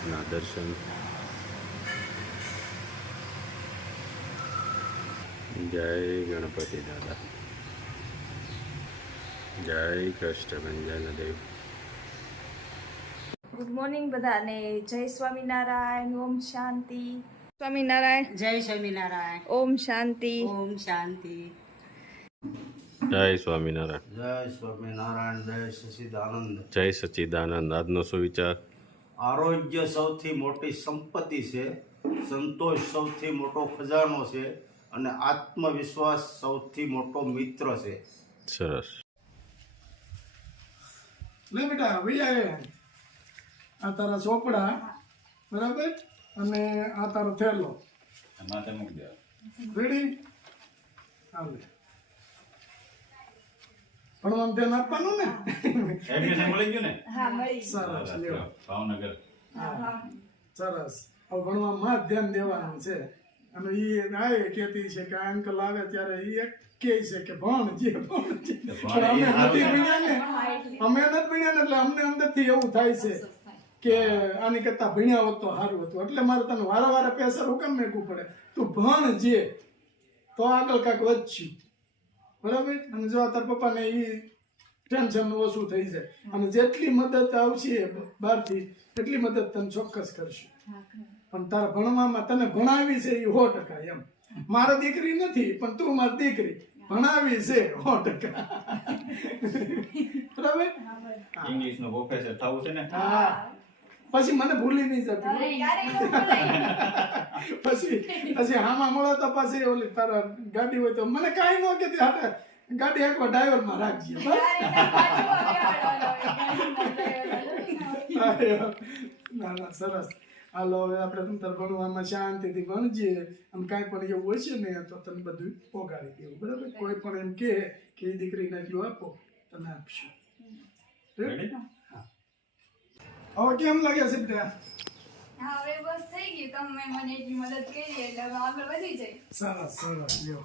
ભોળાનાથના દર્શન. જય ગણપતિ દાદા, જય કષ્ટભંજન દેવ. ગુડ મોર્નિંગ બધાને. જય સ્વામિનારાયણ. ઓમ શાંતિ. સ્વામિનારાયણ. જય સ્વામિનારાયણ. ઓમ શાંતિ. ઓમ શાંતિ. જય સ્વામિનારાયણ. જય સ્વામિનારાયણ. જય સચ્ચિદાનંદ. જય સચ્ચિદાનંદ. આજનો સુવિચાર: આરોગ્ય સૌથી મોટી સંપત્તિ છે, સંતોષ સૌથી મોટો ખજાનો છે અને આત્મવિશ્વાસ સૌથી મોટો મિત્ર છે. સરસ. લે બેટા ભાઈ, આ તારા ચોપડા બરાબર, અને આ તારો થેલો રેડી. આવે ભણવાનું ધ્યાન આપવાનું ને. હા, મળી. સરસ, લ્યો. ભાવનગર. સરસ. હવે ભણવામાં જ ધ્યાન દેવાનું છે. અને એ આવે કહેતી છે કે આ અંકલ આવે ત્યારે એ એક કહે છે કે ભણજે ભણજે. પણ અમે નથી ભણ્યા ને, અમે નથી ભણ્યા ને, એટલે અમને અંદરથી એવું થાય છે કે આની કરતા ભણ્યા હોત તો સારું હતું. એટલે મારે તને વારે વારે પ્રેશર હુકમ મેકવું પડે, તું ભણજે તો આગળ કાંઈક વધશું, બરાબર. અને જો તાર પપ્પાને એ ટેન્શન ઓછું થઈ જાય, અને જેટલી મદદ આવશે બહારથી એટલી મદદ તને ચોક્કસ કરશું. પણ તારા ભણવામાં તને ભણાવી છે એ 100%. એમ મારા દીકરી નથી, પણ તું મારી દીકરી ભણાવી છે 100%. બરાબર. ઇંગ્લિશ નો પ્રોફેસર થવું છે ને. હા, પછી મને ભૂલી નહીં જતી. પછી હામાં મળો તો પછી ઓલી તારા ગાડી હોય તો મને કાંઈ ન કહેતી, હાટે ગાડી એકવાર ડ્રાઈવરમાં રાખજે. ના ના, સરસ. હાલો, હવે આપણે તમ તાર ભણવામાં શાંતિથી ભણજે, અને કાંઈ પણ એવું હશે ને તો તને બધું પોગાડી દેવું, બરાબર. કોઈ પણ એમ કે એ દીકરીને એટલું આપો, તને આપશું. રેડી? હવે કેમ લાગે છે બેટા? હા, હવે બસ થઈ ગયું. તમે મને એટલી મદદ કરી એટલે હવે આગળ વધી જાય. સરસ સરસ. લ્યો,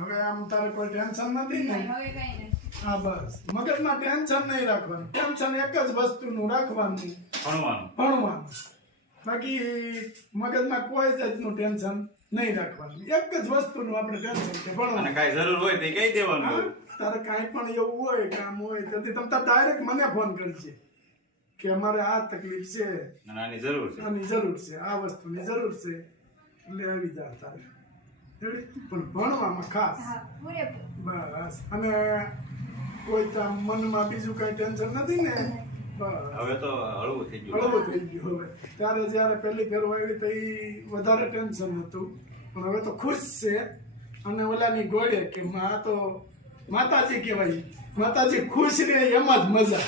હવે આમ તારે કોઈ ટેન્શન નથી ને? હવે કઈ નથી. હા, બસ. મગજમાં ટેન્શન નહીં રાખવાનું. ટેન્શન એક જ વસ્તુનું રાખવાનું, ભણવાનું. ભણવાનું. બાકી મગજમાં કોઈ જાતનું ટેન્શન નહીં રાખવાનું. એક જ વસ્તુનું આપણે ટેન્શન કે અને ભણવાનું. કાંઈ જરૂર હોય તો કહી દેવાનું. હા, તારે કાંઈ પણ એવું હોય, કામ હોય તો તમે ડાયરેક્ટ મને ફોન કરજે કે અમારે આ તકલીફ છે, અને આની જરૂર છે. આની જરૂર છે, આ વસ્તુની જરૂર છે, એટલે આવી જા તારે. રેડી? પણ ભણવામાં ખાસ. હા, પૂરેપૂરું. બસ. અને કોઈ મનમાં બીજું કઈ ટેન્શન નથી ને? બસ. હવે તો હળવું થઈ ગયું. હળવું થઈ ગયું. હવે ત્યારે જયારે પહેલી ફેર વાળી તો એ વધારે ટેન્શન હતું, પણ હવે તો ખુશ છે. અને ઓલાની ગોળે કે આ તો માતાજી કહેવાય, માતાજી ખુશ રહે એમાં જ મજા.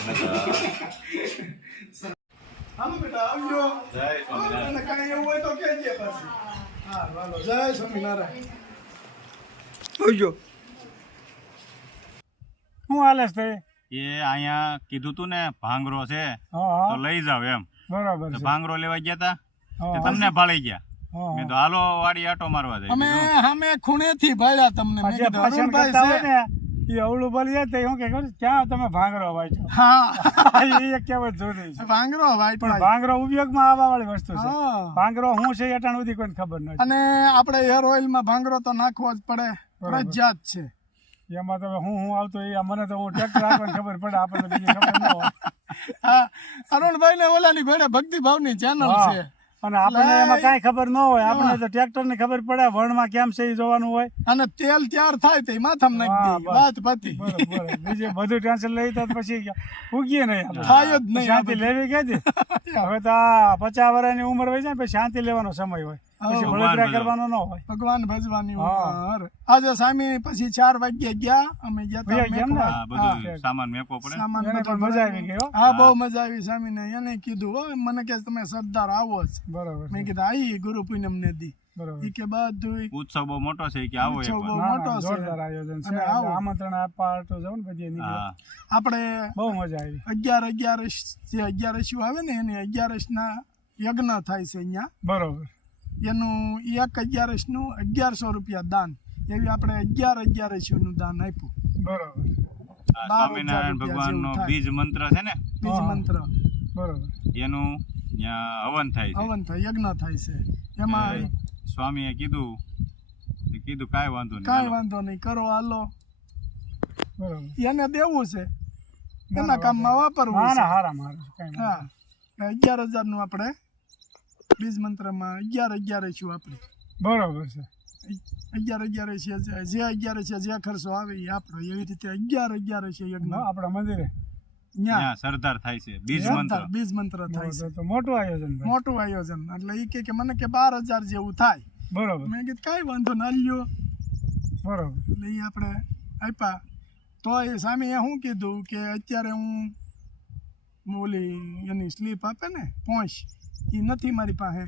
હાલો બેટા, આવજો. જય સ્વામિનારાયણ. અને કાંઈ એવું હોય તો કહેજે પાછી. હા, હાલો. જય સ્વામિનારાયણ. આવજો. શું હાલે છે? એ અહીંયા કીધું તું ને ભાંગરો છે હા તો લઈ જાવ એમ. બરાબર તો છે. ભાંગરો લેવા ગયા તા હા. તે તમને ભાળી ગયા. હા. મેં તો હાલો વાડી આટો મારવા જાય. અમે સામે ખૂણેથી ભાળ્યા તમને. મેં પછી કીધું, ભાષણ અરુણભાઈ કરતા હોય છે. ને એ અવળું બોલી જાય તો હું કે ખબર છે, ક્યાં તમે ભાંગરો વાંચો. હા, એ એક કહેવત જૂની છે. ભાંગરો પણ વાઈટ. ભાંગરો ઉપયોગમાં આવવા વાળી વસ્તુ છે. હા. ભાંગરો શું છે અટાણ સુધી કોઈને ખબર નથી. અને આપણે હેર ઓઇલ માં ભાંગરો તો નાખવો જ પડે, ફરજિયાત છે. એમાં તો હું આવતો એ મને તો હું ટ્રેક્ટર આપવાની ખબર પડે, આપણને બીજી ખબર ન હોય. હા, અરુણભાઈ ને ઓલાની ભેડે ભક્તિ ભાવની ચેનલ હા. છે. અને આપણને એમાં કાંઈ ખબર ન હોય, આપણને તો ટ્રેક્ટર ની ખબર પડે, વણમાં કેમ છે એ જોવાનું હોય. અને તેલ તૈયાર થાય તે માથામાં હા, નાખી દે, બસ. વાત પતી. બરોબર. બીજું બધું ટેન્શન લઈ તો પછી ઉગીએ નહીં આપણે. થાય જ નહીં. શાંતિ લેવી ક્યાંથી? હવે તો આ 50 વર્ષની ઉંમર હોય જાય પછી શાંતિ લેવાનો સમય હોય, પછી હા. બળતરા કરવાનો ન હોય. ભગવાન ભજવાની હા. ઉંમર. આજે સામી પછી 4 વાગ્યે ગયા, અમે ગયા તા ગયા એમ ને? મેકવા. હા, બધું સામાન મેકવો પડે. સામાન એને બધું પણ મજા આવી ગઈ હો. હા, બહુ મજા આવી. સામી ને એને કીધું, હો મને કે તમે સરદાર આવો જ. બરોબર મેં કીધું આઈ ગુરુ પૂનમ ને દી. બરોબર. ઈ કે બધું ઉત્સવ બહુ મોટો છે કે આવો ઉત્સવ એકવાર. બહુ ના, મોટો ના, છે. જોરદાર આયોજન છે. અને આવો. આમંત્રણ આપવા હાટુ જાઉં ને પછી નીકળે. હા. આપણે બહુ મજા આવી. 11 જે 11 આવે ને એની 11 ના યજ્ઞ થાય છે અહીંયા. બરોબર. એનું એક 11 નું 1100 રૂપિયા દાન, એવી આપણે 11 નું દાન આપ્યું. બરોબર. આ સ્વામિનારાયણ ભગવાન નો બીજ મંત્ર છે ને, બીજ મંત્ર. બરોબર. એનું ત્યાં હવન થાય છે. હવન થાય, યજ્ઞ થાય છે. એમાં સ્વામીએ કીધું કાંઈ વાંધો નહીં, કાંઈ હાલો. વાંધો નહીં, કરો હાલો. બરોબર. એને દેવું છે, એના કામમાં વાપરવું ના છે. ના હારામ હારું કાંઈ હા, 11,000 નું આપણે બીજ મંત્રમાં 11 છું આપણે. બરોબર છે. 11 છે, જે 11 છે, જે ખર્ચો આવે એ આપણો. એવી રીતે 11 છે યજ્ઞ. આપણા મંદિરે ન્યા ત્યાં સરદાર થાય છે, બીજ મંત્ર. બીજ મંત્ર થાય છે. તો મોટું આયોજન ભાઈ. મોટું આયોજન. એટલે એ કે મને કે 12,000 જેવું થાય. બરોબર મેં કીધું કાંઈ વાંધો ના લ્યો. બરોબર. એટલે એ આપણે આપ્યા. તો એ સ્વામીએ શું કીધું કે અત્યારે હું ઓલી એની સ્લીપ આપે ને પહોંચ એ નથી મારી પાસે,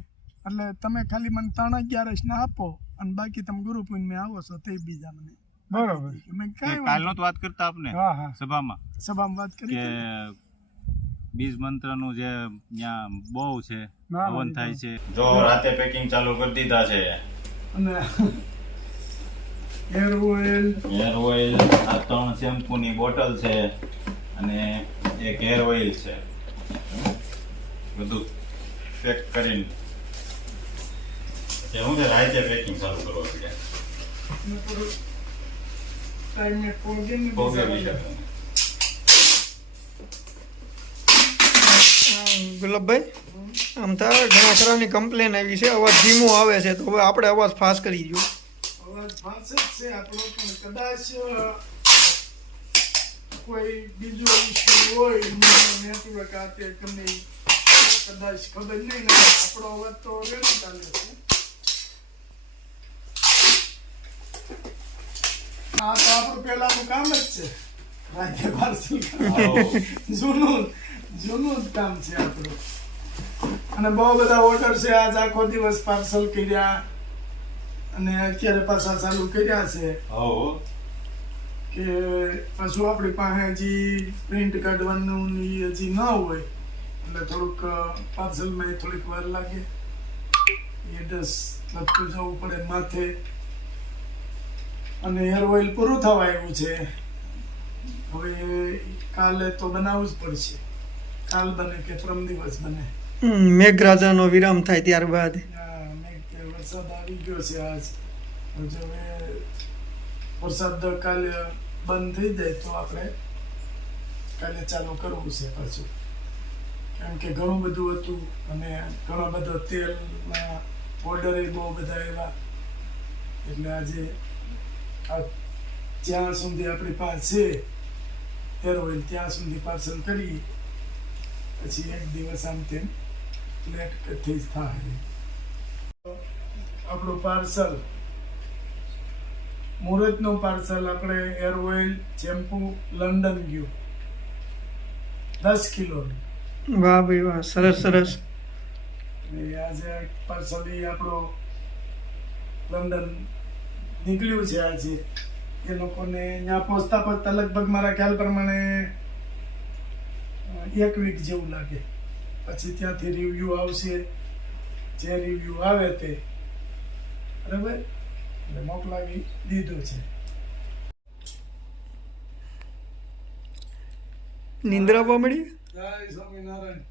એટલે તમે ખાલી મને 3/11 ના આપો અને બાકી તમે ગુરુ પૂનમે આવો છો તે બીજા મને. બરોબર. મેં કાંઈ કાલનો તો વાત કરતા આપને હા હા સભામાં સભામાં વાત કરી કે બીજ મંત્રનું જે ત્યાં બહુ છે, ના, હવન ના, થાય છે. જો રાતે પેકિંગ ચાલુ કરી દીધા છે. અને હેર ઓઇલ, હેર ઓઇલ, આ 3 શેમ્પૂની બોટલ છે અને એક હેર ઓઇલ છે. બધું પેક કરીને શું છે, રાતે પેકિંગ ચાલુ કરવા પડે. ટાઈમે પોગે ને ભોગે બીજા બીજા. ગુલાબભાઈ, આમ તો ઘણા ખરાની કમ્પ્લેન આવી છે, અવાજ ધીમો આવે છે, તો હવે આપણે અવાજ ફાસ્ટ કરી દો. અવાજ ફાસ જ છે આપણો, પણ કદાચ કોઈ બીજો ઇસ્યુ હોય નેટવર્ક આ તે ગમે ઈ, કદાચ ખબર નહીં ને આપણો અવાજ તો રેડી ચાલે છે. આ તો આપણું પહેલાનું કામ જ છે, રાતે પાર્સલ જૂનું જ કામ છે આપણું. અને બહુ બધા ઓર્ડર છે. આજ આખો દિવસ પાર્સલ કર્યા અને અત્યારે પાછા ચાલુ કર્યા છે કે પાછું આપણી પાસે હજી પ્રિન્ટ કાઢવાનું ને ઈ હજી ન હોય એટલે થોડુંક પાર્સલમાં થોડીક વાર લાગે. એડ્રેસ લખતું જવું પડે માથે. અને હેર ઓઇલ પૂરું થવા આવ્યું છે. હવે કાલે તો બનાવવું જ પડશે. કાલ બને કે પરમ દિવસ બને. મેઘરાજાનો વિરામ થાય ત્યારબાદ વરસાદ આવી ગયો છે આજ. હજુ હવે વરસાદ કાલે બંધ થઈ જાય તો આપણે કાલે ચાલુ કરવું છે પાછું, કારણ કે ઘણું બધું હતું અને ઘણા બધા તેલના ઓર્ડર બહુ બધા આવ્યા. એટલે આજે આ જ્યાં સુધી આપણી પાસે હેર ઓઇલ ત્યાં સુધી પાર્સલ કરી, પછી એક દિવસ આમ તેમ લેટ થઈ થાય. આપણું પાર્સલ મુહૂર્તનું પાર્સલ આપણે હેર ઓઇલ, શેમ્પૂ લંડન ગયું 10 કિલો. વાહ ભાઈ વાહ, સરસ સરસ. આજે પાર્સલ એ આપણો લંડન નીકળ્યું છે આજે. એ લોકોને ત્યાં પહોંચતા લગભગ મારા ખ્યાલ પ્રમાણે 1 વીક જેવું લાગે. પછી ત્યાંથી રિવ્યુ આવશે. જે રિવ્યુ આવે તે બરાબર એટલે મોકલાવી દીધું છે. નિંદ્રાવા મળી. જય સ્વામિનારાયણ.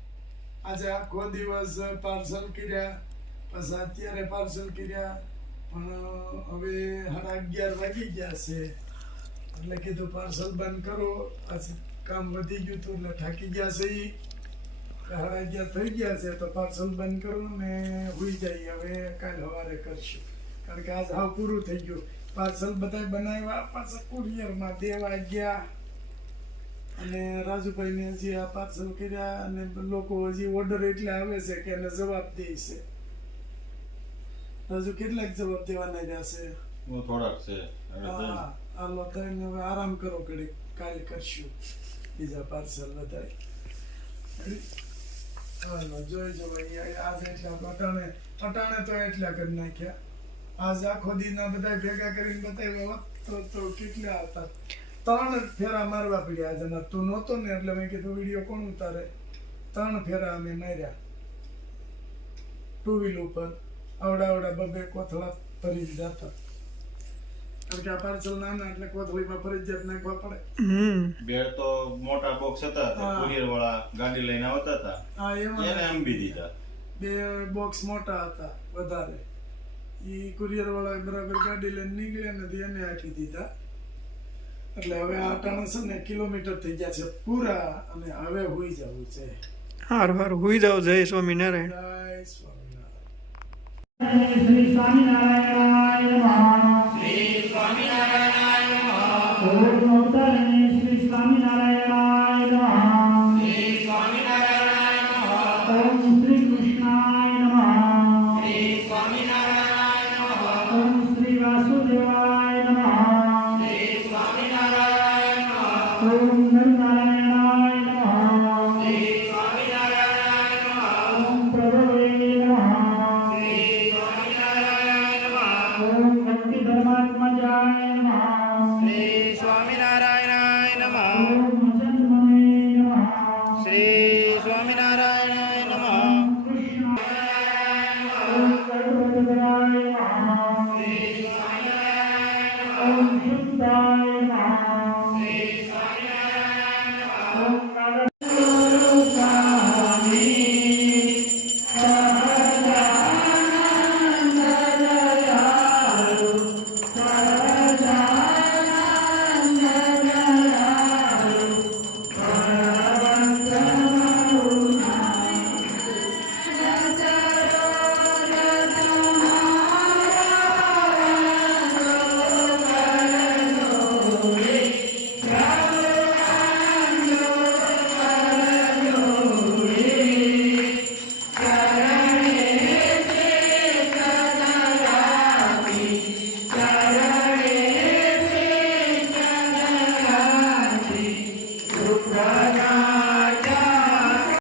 આજે આખો દિવસ પાર્સલ કર્યા, પછી અત્યારે પાર્સલ કર્યા, પણ હવે 11:30 વાગી ગયા છે એટલે કીધું પાર્સલ બંધ કરો. આજે કામ વધી ગયું હતું એટલે થાકી ગયા છે. 11:30 થઈ ગયા છે તો પાર્સલ બંધ કરો ને હોઈ જાય. હવે કાલ સવારે કરશું, કારણ કે આજ હાવ પૂરું થઈ ગયું. પાર્સલ બધા બનાવ્યા, પાછા કુરિયરમાં દેવા ગયા અને રાજુભાઈને હજી આ પાર્સલ કર્યા અને લોકો હજી ઓર્ડર એટલે આવે છે કે એને જવાબ દે છે. રાજુ કેટલાક જવાબ દેવાના રહેશે? થોડાક છે. હા, હાલો થઈને હવે આરામ કરો ઘડી, કાલ કરશું બીજા પાર્સલ બધા. હાલો જોઈ જો આજે એટલા અટાણે તો એટલા કરી નાખ્યા. આજ આખો દીના બધા ભેગા કરીને બતાવ્યા તો કેટલા હતા. 3 ફેરા મારવા પડ્યા આજે. તું નહોતો ને એટલે મેં કીધું વિડીયો કોણ ઉતારે. 3 ફેરા અમે માર્યા 2 વ્હીલ ઉપર. આવડા 2 કોથળા ભરી દીધા હતા. કારણ કે આ પાર્સલ નાના એટલે કોથળીમાં ફરજિયાત નાખવા પડે. બેડ તો મોટા બોક્સ હતા હા. કુરિયર વાળા ગાડી લઈને આવતા હતા હા એને એમાં અંબી દીધા. 2 બોક્સ મોટા હતા વધારે. ઈ કુરિયર વાળા બરાબર ગાડી લઈને નીકળ્યા નથી એને આપી દીધા. એટલે હવે આ ટાણા છે ને કિલોમીટર થઈ ગયા છે પૂરા અને હવે હોઈ જવું છે. હારું હારું હુઈ જાઓ. જય સ્વામિનારાયણ. જય સ્વામિનારાયણ. શ્રી સ્વામિનારાયણ